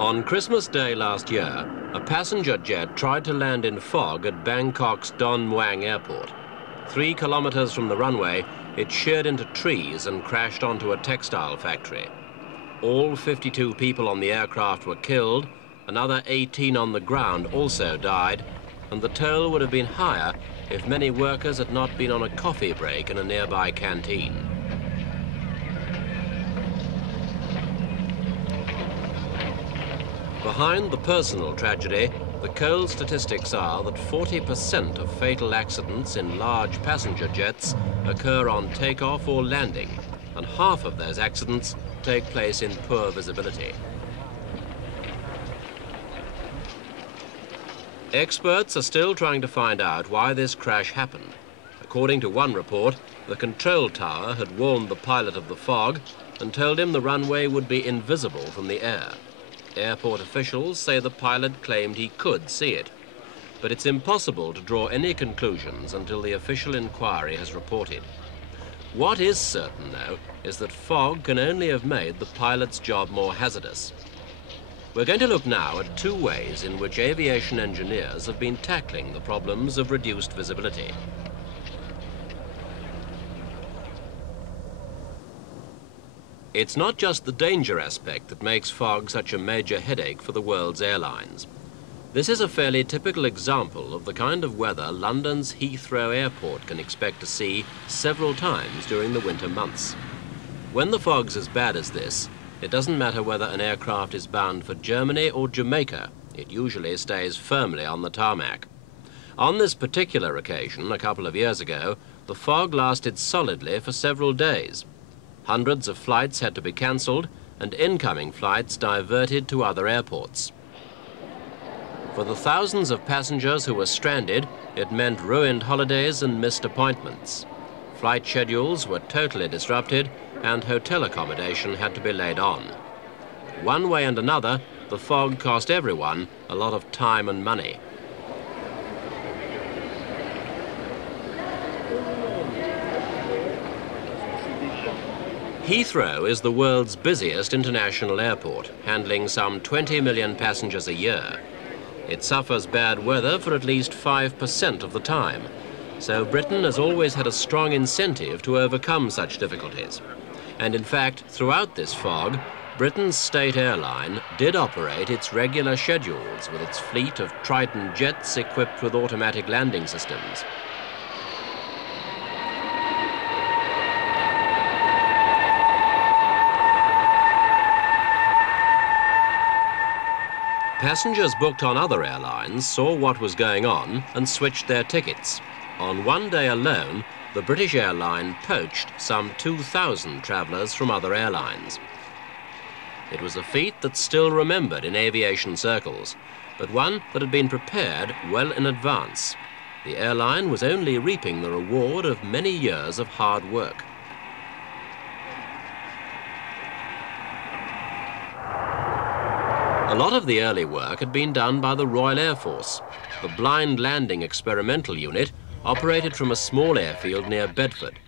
On Christmas Day last year, a passenger jet tried to land in fog at Bangkok's Don Muang Airport. 3 kilometers from the runway, it sheared into trees and crashed onto a textile factory. All 52 people on the aircraft were killed, another 18 on the ground also died, and the toll would have been higher if many workers had not been on a coffee break in a nearby canteen. Behind the personal tragedy, the cold statistics are that 40% of fatal accidents in large passenger jets occur on takeoff or landing, and half of those accidents take place in poor visibility. Experts are still trying to find out why this crash happened. According to one report, the control tower had warned the pilot of the fog and told him the runway would be invisible from the air. Airport officials say the pilot claimed he could see it, but it's impossible to draw any conclusions until the official inquiry has reported. What is certain, though, is that fog can only have made the pilot's job more hazardous. We're going to look now at 2 ways in which aviation engineers have been tackling the problems of reduced visibility. It's not just the danger aspect that makes fog such a major headache for the world's airlines. This is a fairly typical example of the kind of weather London's Heathrow Airport can expect to see several times during the winter months. When the fog's as bad as this, it doesn't matter whether an aircraft is bound for Germany or Jamaica, it usually stays firmly on the tarmac. On this particular occasion, a couple of years ago, the fog lasted solidly for several days. Hundreds of flights had to be cancelled and incoming flights diverted to other airports. For the thousands of passengers who were stranded, it meant ruined holidays and missed appointments. Flight schedules were totally disrupted and hotel accommodation had to be laid on. One way and another, the fog cost everyone a lot of time and money. Heathrow is the world's busiest international airport, handling some 20 million passengers a year. It suffers bad weather for at least 5% of the time, so Britain has always had a strong incentive to overcome such difficulties. And in fact, throughout this fog, Britain's state airline did operate its regular schedules with its fleet of Triton jets equipped with automatic landing systems. Passengers booked on other airlines saw what was going on and switched their tickets. On one day alone, the British airline poached some 2,000 travellers from other airlines. It was a feat that's still remembered in aviation circles, but one that had been prepared well in advance. The airline was only reaping the reward of many years of hard work. A lot of the early work had been done by the Royal Air Force. The Blind Landing Experimental Unit operated from a small airfield near Bedford.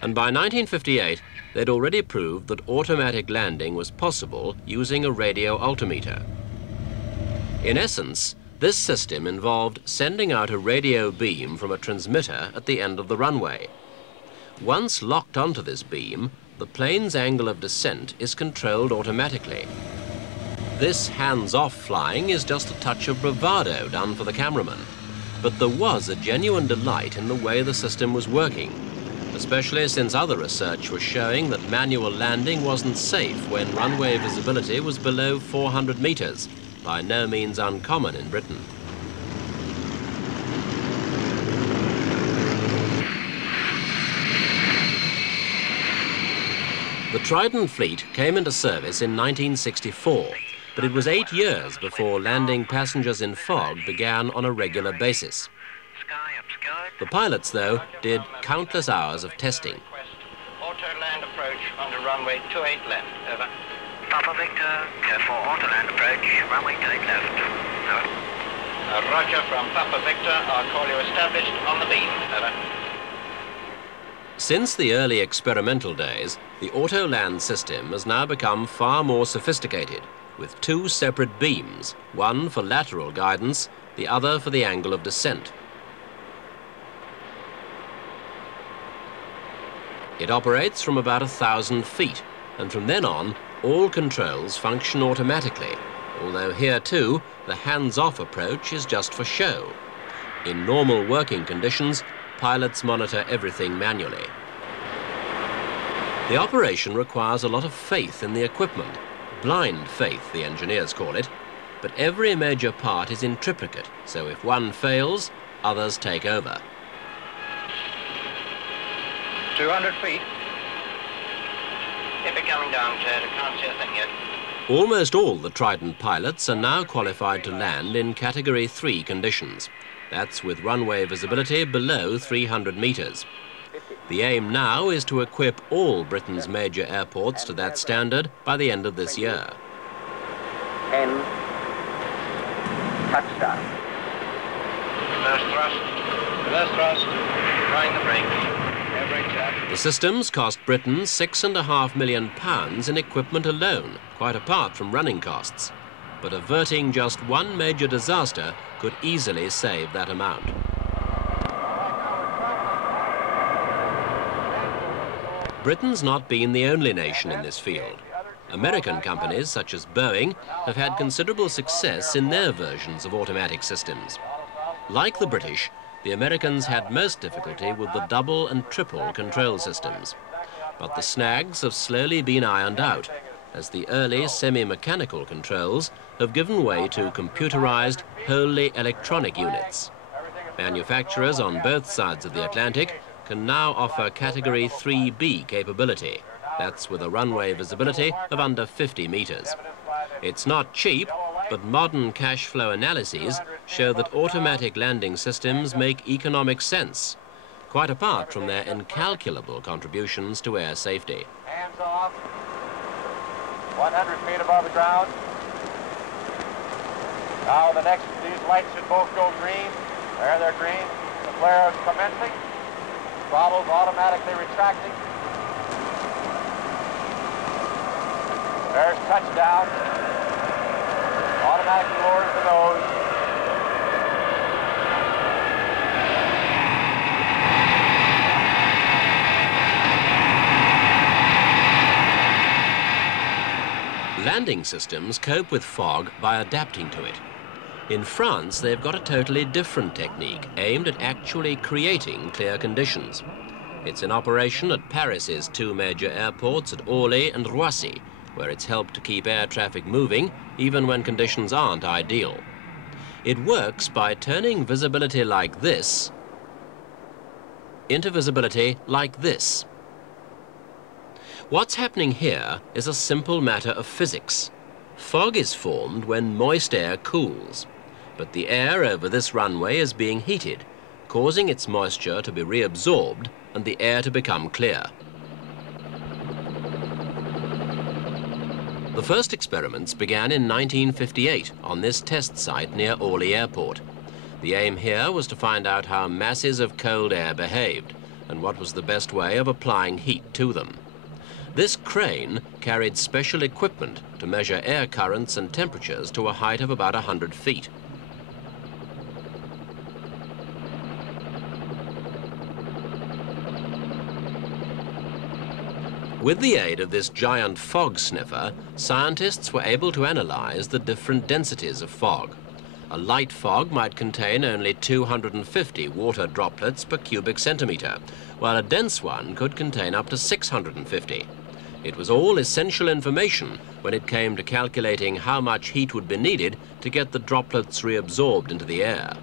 And by 1958, they'd already proved that automatic landing was possible using a radio altimeter. In essence, this system involved sending out a radio beam from a transmitter at the end of the runway. Once locked onto this beam, the plane's angle of descent is controlled automatically. This hands-off flying is just a touch of bravado done for the cameraman, but there was a genuine delight in the way the system was working, especially since other research was showing that manual landing wasn't safe when runway visibility was below 400 meters, by no means uncommon in Britain. The Triton fleet came into service in 1964. But it was 8 years before landing passengers in fog began on a regular basis. The pilots, though, did countless hours of testing. Auto land approach under runway 28 left. Over. Papa Victor, careful auto land approach, runway 28 left. Over. Roger from Papa Victor. I'll call you established on the beam. Over. Since the early experimental days, the auto land system has now become far more sophisticated. with two separate beams, one for lateral guidance, the other for the angle of descent. It operates from about 1,000 feet, and from then on, all controls function automatically, although here too, the hands-off approach is just for show. In normal working conditions, pilots monitor everything manually. The operation requires a lot of faith in the equipment, blind faith, the engineers call it, but every major part is in triplicate, so if one fails, others take over. 200 feet. Keep it coming down, Ted. I can't see a thing yet. Almost all the Trident pilots are now qualified to land in Category 3 conditions. That's with runway visibility below 300 meters. The aim now is to equip all Britain's major airports to that standard by the end of this year. 10. Touchdown. Reverse thrust. Reverse thrust. Applying the brake. The systems cost Britain £6.5 million in equipment alone, quite apart from running costs. But averting just one major disaster could easily save that amount. Britain's not been the only nation in this field. American companies, such as Boeing, have had considerable success in their versions of automatic systems. Like the British, the Americans had most difficulty with the double and triple control systems. But the snags have slowly been ironed out, as the early semi-mechanical controls have given way to computerized, wholly electronic units. Manufacturers on both sides of the Atlantic can now offer Category 3B capability. That's with a runway visibility of under 50 meters. It's not cheap, but modern cash flow analyses show that automatic landing systems make economic sense, quite apart from their incalculable contributions to air safety. Hands off. 100 feet above the ground. Now these lights should both go green. There they're green. The flare is commencing. Throttles automatically retracting. There's touchdown. Automatically lowers the nose. Landing systems cope with fog by adapting to it. In France, they've got a totally different technique aimed at actually creating clear conditions. It's in operation at Paris's two major airports at Orly and Roissy, where it's helped to keep air traffic moving even when conditions aren't ideal. It works by turning visibility like this into visibility like this. What's happening here is a simple matter of physics. Fog is formed when moist air cools, but the air over this runway is being heated, causing its moisture to be reabsorbed and the air to become clear. The first experiments began in 1958 on this test site near Orly Airport. The aim here was to find out how masses of cold air behaved and what was the best way of applying heat to them. This crane carried special equipment to measure air currents and temperatures to a height of about 100 feet. With the aid of this giant fog sniffer, scientists were able to analyze the different densities of fog. A light fog might contain only 250 water droplets per cubic centimeter, while a dense one could contain up to 650. It was all essential information when it came to calculating how much heat would be needed to get the droplets reabsorbed into the air.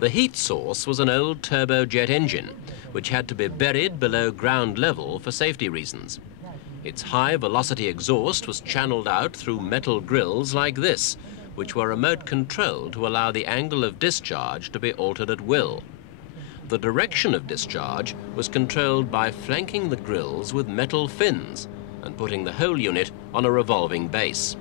The heat source was an old turbojet engine, which had to be buried below ground level for safety reasons. Its high-velocity exhaust was channeled out through metal grills like this, which were remote controlled to allow the angle of discharge to be altered at will. The direction of discharge was controlled by flanking the grills with metal fins and putting the whole unit on a revolving base.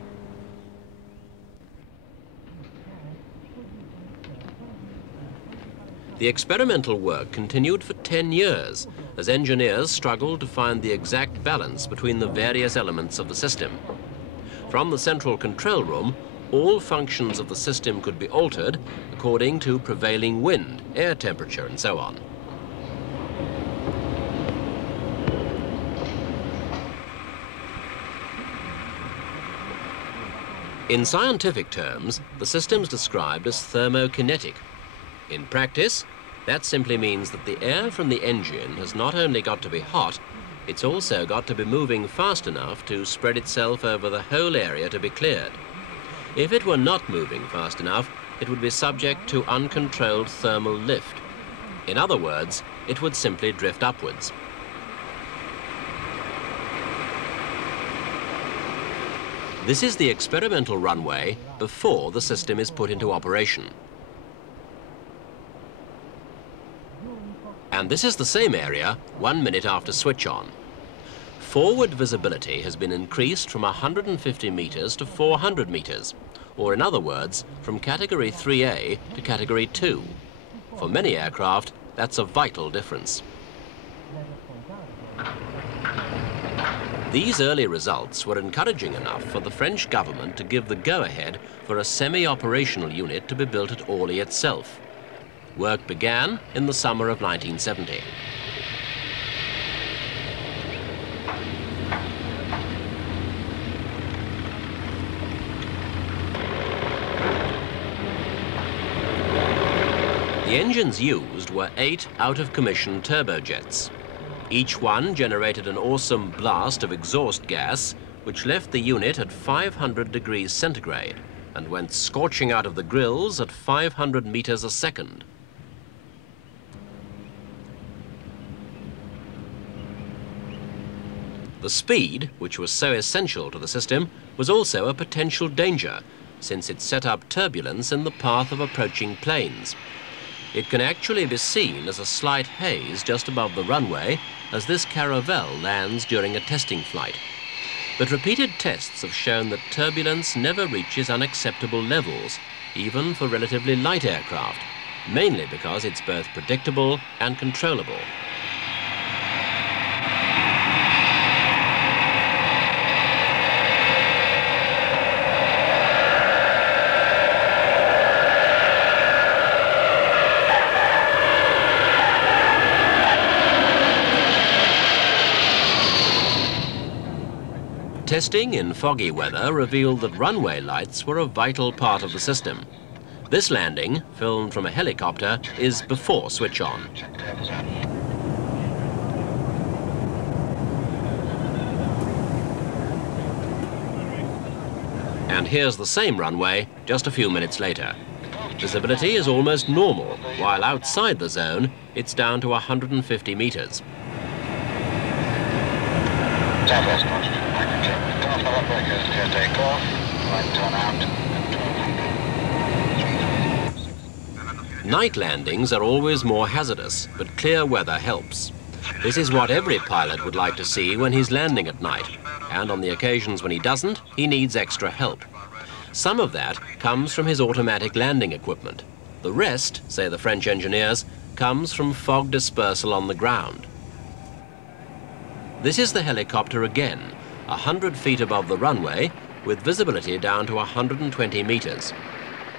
The experimental work continued for 10 years as engineers struggled to find the exact balance between the various elements of the system. From the central control room, all functions of the system could be altered according to prevailing wind, air temperature, and so on. In scientific terms, the system is described as thermokinetic. In practice, that simply means that the air from the engine has not only got to be hot, it's also got to be moving fast enough to spread itself over the whole area to be cleared. If it were not moving fast enough, it would be subject to uncontrolled thermal lift. In other words, it would simply drift upwards. This is the experimental runway before the system is put into operation. And this is the same area 1 minute after switch on. Forward visibility has been increased from 150 meters to 400 meters, or in other words, from Category 3A to Category 2. For many aircraft, that's a vital difference. These early results were encouraging enough for the French government to give the go-ahead for a semi-operational unit to be built at Orly itself. Work began in the summer of 1970. The engines used were 8 out-of-commission turbojets. Each one generated an awesome blast of exhaust gas, which left the unit at 500 degrees centigrade and went scorching out of the grills at 500 meters a second. The speed, which was so essential to the system, was also a potential danger, since it set up turbulence in the path of approaching planes. It can actually be seen as a slight haze just above the runway as this Caravelle lands during a testing flight. But repeated tests have shown that turbulence never reaches unacceptable levels, even for relatively light aircraft, mainly because it's both predictable and controllable. Testing in foggy weather revealed that runway lights were a vital part of the system. This landing, filmed from a helicopter, is before switch on. And here's the same runway just a few minutes later. Visibility is almost normal, while outside the zone, it's down to 150 meters. Night landings are always more hazardous, but clear weather helps. This is what every pilot would like to see when he's landing at night, and on the occasions when he doesn't, he needs extra help. Some of that comes from his automatic landing equipment. The rest, say the French engineers, comes from fog dispersal on the ground. This is the helicopter again, 100 feet above the runway, with visibility down to 120 meters.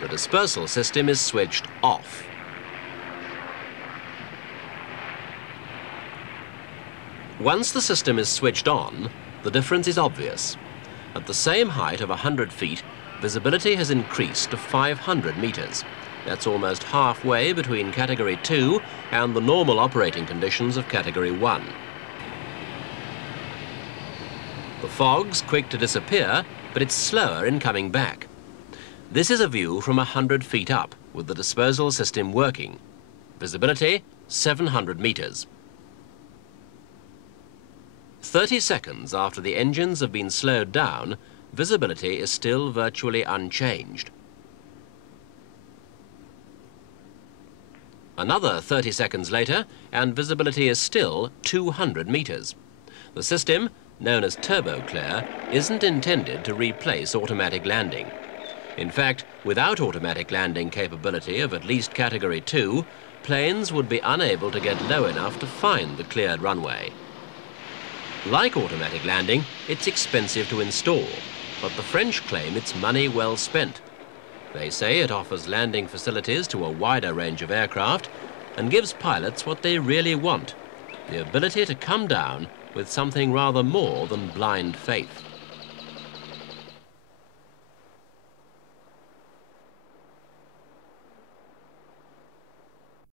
The dispersal system is switched off. Once the system is switched on, the difference is obvious. At the same height of 100 feet, visibility has increased to 500 meters. That's almost halfway between Category 2 and the normal operating conditions of Category 1. The fog's quick to disappear, but it's slower in coming back. This is a view from 100 feet up, with the dispersal system working. Visibility, 700 meters. 30 seconds after the engines have been slowed down, visibility is still virtually unchanged. Another 30 seconds later, and visibility is still 200 meters. The system, known as turbo clear, isn't intended to replace automatic landing. In fact, without automatic landing capability of at least Category 2, planes would be unable to get low enough to find the cleared runway. Like automatic landing, it's expensive to install, but the French claim it's money well spent. They say it offers landing facilities to a wider range of aircraft and gives pilots what they really want, the ability to come down with something rather more than blind faith.